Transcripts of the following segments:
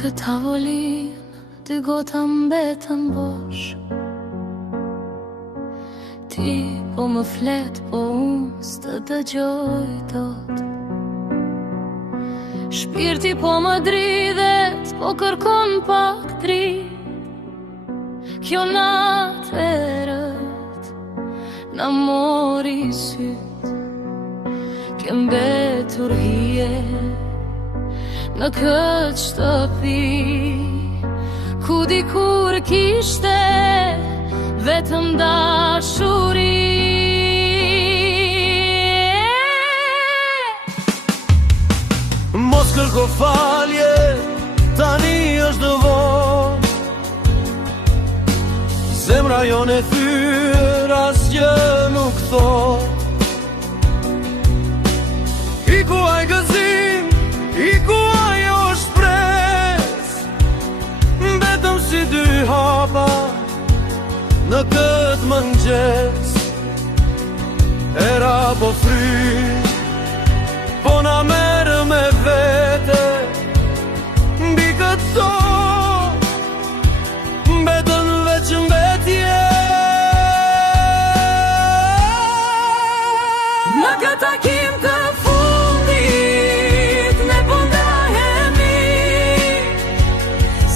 këtë tavolin, dy gota mbetën bosh. Ti po më flet, po unë s'të dëgjoj dot. Shpirti po më dridhet, po kërkon pak dritë. Kjo natë e rët na mori syt, ke mbetur hije në këtë shtëpi ku dikur kishte vetëm dashuri. Mos kërko falje, tani është në vonë. Zemra jon e fyr, asgjë nuk thot. Iku aj gëzim, iku ajo shpres, betëm si dy hapa në këtë mëngjes. Era po fry, po na merë me vete, mbi këtë tot, betën veç mbetje. Në këtë takim të fundit, ne po ndahemi,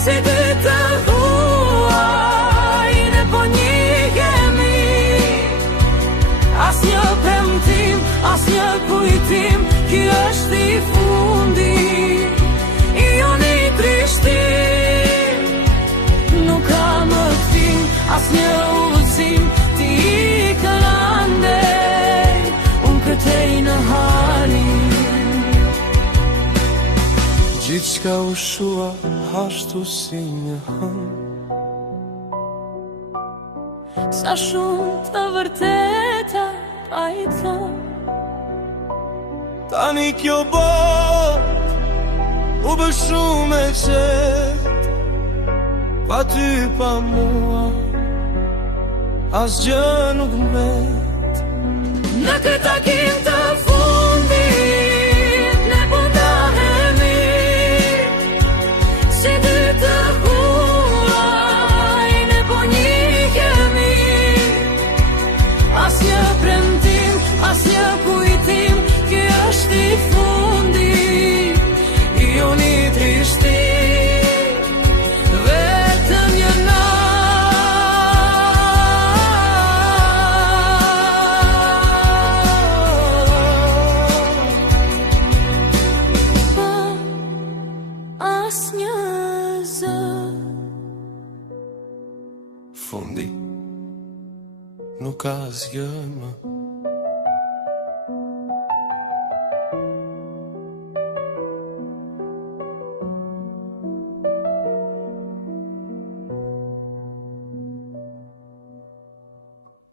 si dy të huaj, ne po njihemi. As një premtim, as një kujtim, ky është i fundit, i joni trishtim. Nuk ka më kthim, as një udhëzim, ti ikën andej, unë këtej në halin. Gjithçka u shua ashtu si një hën. Sa shumë të vërteta pa i thënë. Tani kjo bot u bë shumë e qetë, pa ty pa mua asgjë nuk mbet. Në këtë takim të fundit, ne po ndahemi, si dy të huaj, ne po njihemi. As një premtim, as një kujtim, ky është i fundit, i joni trishtim, vetëm një natë. As një zë. Fundi, nuk ka asgjë më.